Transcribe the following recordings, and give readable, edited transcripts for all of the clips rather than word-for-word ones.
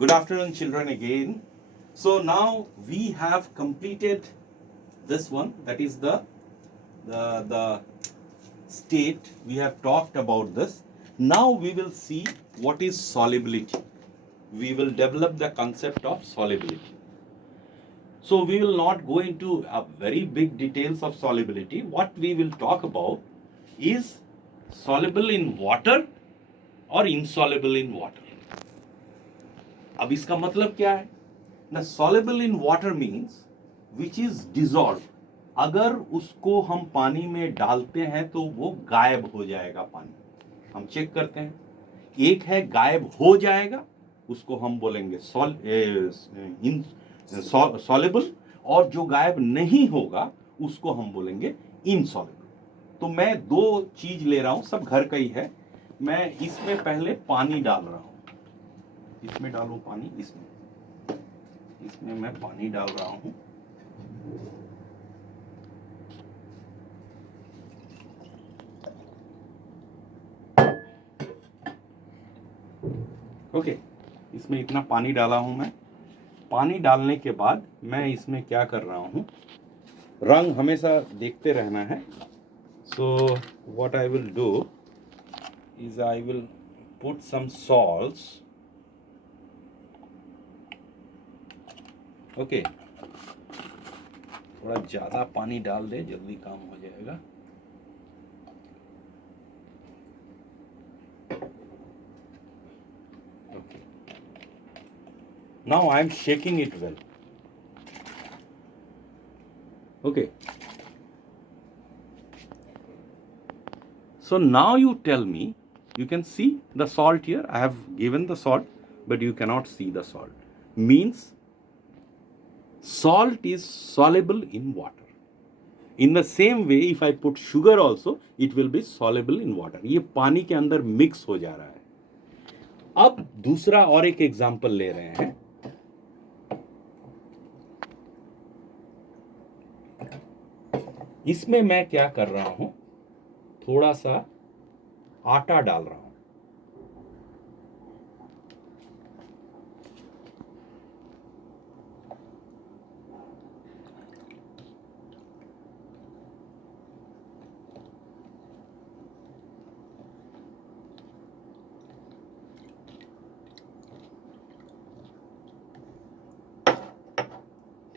Good afternoon, children, again. So now we have completed this one, that is the state. We have talked about this. Now we will see what is solubility. We will develop the concept of solubility. So we will not go into very big details of solubility. What we will talk about is soluble in water or insoluble in water. अब इसका मतलब क्या है ना? soluble in water means which is dissolved. अगर उसको हम पानी में डालते हैं तो वो गायब हो जाएगा पानी. हम चेक करते हैं. एक है गायब हो जाएगा, उसको हम बोलेंगे soluble, और जो गायब नहीं होगा उसको हम बोलेंगे insoluble. तो मैं दो चीज ले रहा हूं, सब घर का ही है. मैं इसमें पहले पानी डाल रहा हूं. इसमें डालूं पानी, इसमें मैं पानी डाल रहा हूं. ओके, इसमें इतना पानी डाला हूं मैं. पानी डालने के बाद मैं इसमें क्या कर रहा हूं, रंग हमेशा देखते रहना है. So what I will do is I will put some salts. Okay, थोड़ा ज्यादा पानी डाल दे, जल्दी काम हो जाएगा. Okay, now I am shaking it well. Okay, so now you tell me, you can see the salt here. I have given the salt, but you cannot see the salt. Means salt is soluble in water. In the same way, if I put sugar also, it will be soluble in water. ये पानी के अंदर mix हो जा रहा है. अब दूसरा और एक एग्जांपल ले रहे हैं. इसमें मैं क्या कर रहा हूं, थोड़ा सा आटा डाल रहा हूं.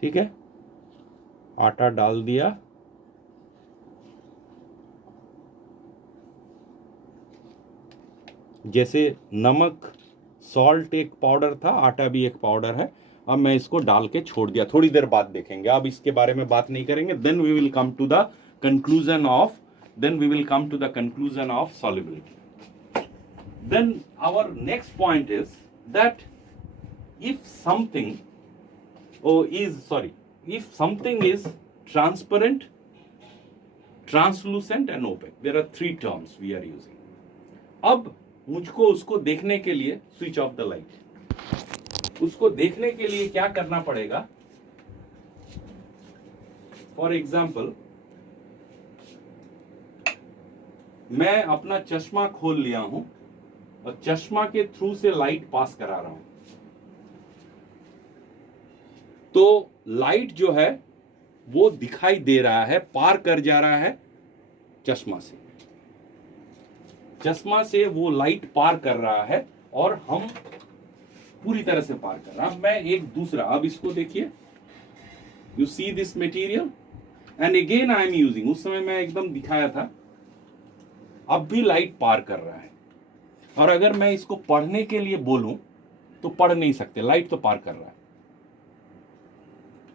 ठीक है, आटा डाल दिया. जैसे नमक, सॉल्ट एक पाउडर था, आटा भी एक पाउडर है. अब मैं इसको डाल के छोड़ दिया. थोड़ी देर बाद देखेंगे, अब इसके बारे में बात नहीं करेंगे. Then we will come to the conclusion of solubility. Then our next point is that if something is transparent, translucent and opaque, there are three terms we are using. अब मुझको उसको देखने के लिए स्विच ऑफ द लाइट. उसको देखने के लिए क्या करना पड़ेगा? फॉर एग्जाम्पल, मैं अपना चश्मा खोल लिया हूं और चश्मा के थ्रू से लाइट पास करा रहा हूं. तो लाइट जो है वो दिखाई दे रहा है, पार कर जा रहा है चश्मा से. चश्मा से वो लाइट पार कर रहा है और हम पूरी तरह से पार कर रहा है. मैं एक दूसरा, अब इसको देखिए, you see this material and again I am using. उस समय मैं एकदम दिखाया था, अब भी लाइट पार कर रहा है. और अगर मैं इसको पढ़ने के लिए बोलूं तो पढ़ नहीं सकते, लाइट तो पार कर रहा है.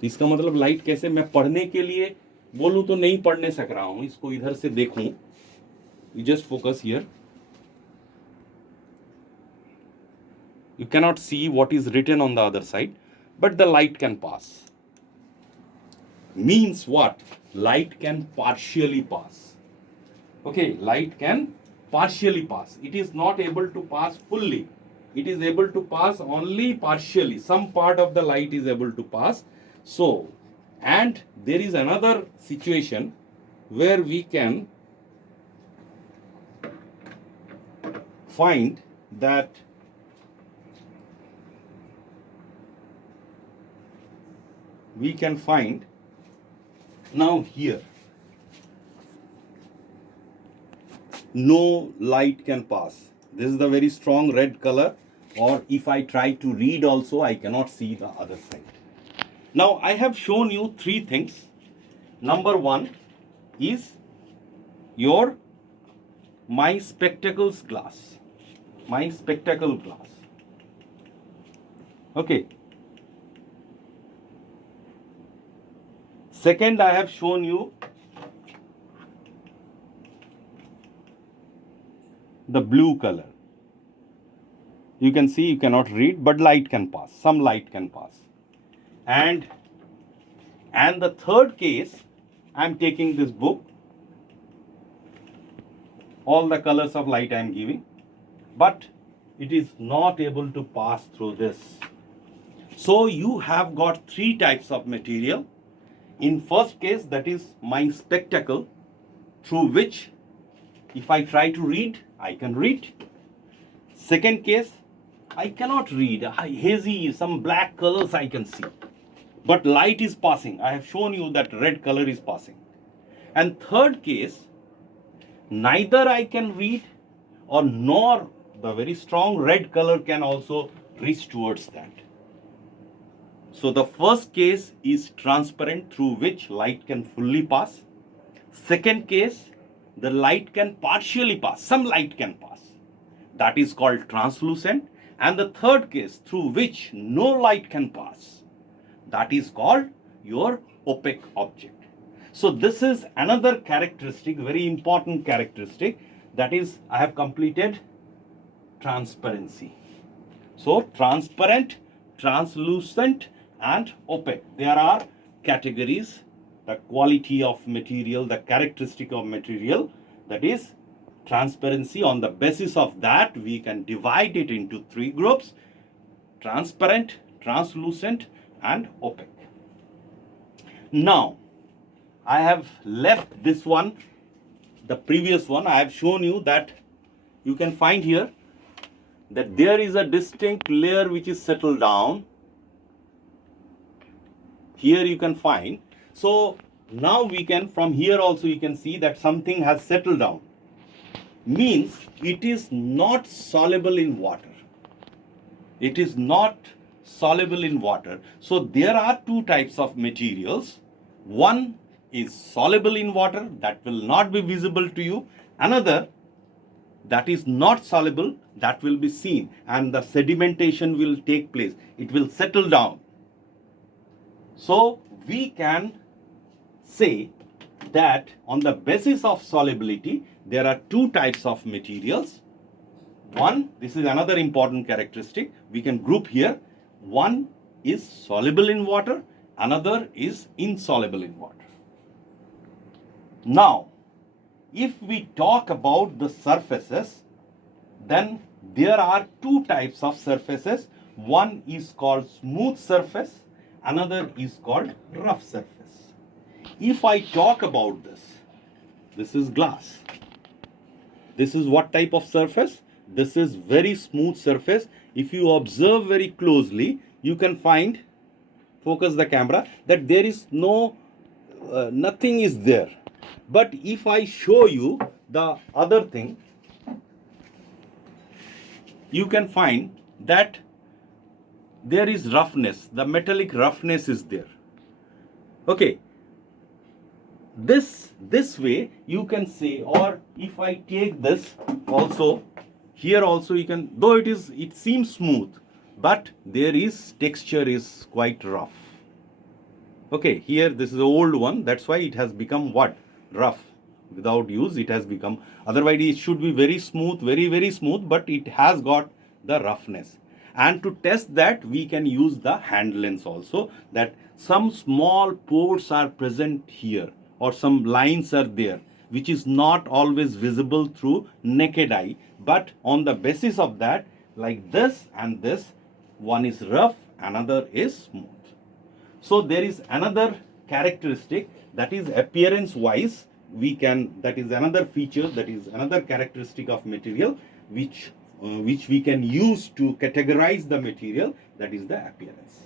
तो इसका मतलब लाइट कैसे, मैं पढ़ने के लिए बोलूं तो नहीं पढ़ने सक रहा हूं. इसको इधर से देखूं, you just focus here. You cannot see what is written on the other side, but the light can pass. Means what? Light can partially pass. Okay, light can partially pass. It is not able to pass fully. It is able to pass only partially. Some part of the light is able to pass. So, and there is another situation where we can find that we can find now here no light can pass. This is the very strong red color, or if I try to read also, I cannot see the other side. Now I have shown you three things. Number one is my spectacles glass. My spectacle glass. Okay. Second, I have shown you the blue color. You can see, you cannot read, but light can pass. Some light can pass. And the third case, I am taking this book. All the colors of light I am giving, but it is not able to pass through this. So you have got three types of material. In first case, that is my spectacle, through which if I try to read, I can read. Second case, I cannot read. Hazy, some black colors I can see. But light is passing. I have shown you that red color is passing. And third case, neither I can read or nor the very strong red color can also reach towards that. So the first case is transparent, through which light can fully pass. Second case, the light can partially pass. Some light can pass. That is called translucent. And the third case, through which no light can pass, that is called your opaque object. So this is another characteristic, very important characteristic, that is, I have completed transparency. So transparent, translucent and opaque. There are categories, the quality of material, the characteristic of material, that is transparency. On the basis of that, we can divide it into three groups: transparent, translucent and opaque. Now, I have left this one, the previous one. I have shown you that you can find here that there is a distinct layer which is settled down. Here you can find. So now we can, from here also you can see that something has settled down. Means it is not soluble in water. It is not soluble in water. So there are two types of materials. One is soluble in water, that will not be visible to you. Another that is not soluble, that will be seen, and the sedimentation will take place. It will settle down. So we can say that on the basis of solubility, there are two types of materials. One, this is another important characteristic, we can group here. One is soluble in water, another is insoluble in water. Now, if we talk about the surfaces, then there are two types of surfaces. One is called smooth surface, another is called rough surface. If I talk about this is glass. This is what type of surface? This is very smooth surface. If you observe very closely, you can find, focus the camera, that there is nothing is there. But if I show you the other thing, you can find that there is roughness. The metallic roughness is there. Okay. This way you can say, or if I take this also, here also you can, though it seems smooth, but there is texture is quite rough. Okay, here this is the old one, that's why it has become what? Rough. Without use it has become, otherwise it should be very smooth, very smooth, but it has got the roughness. And to test that, we can use the hand lens also, that some small pores are present here, or some lines are there, which is not always visible through naked eye. But on the basis of that, like this and this, one is rough, another is smooth. So there is another characteristic, that is appearance wise, we can, that is another feature, that is another characteristic of material, which we can use to categorize the material, that is the appearance.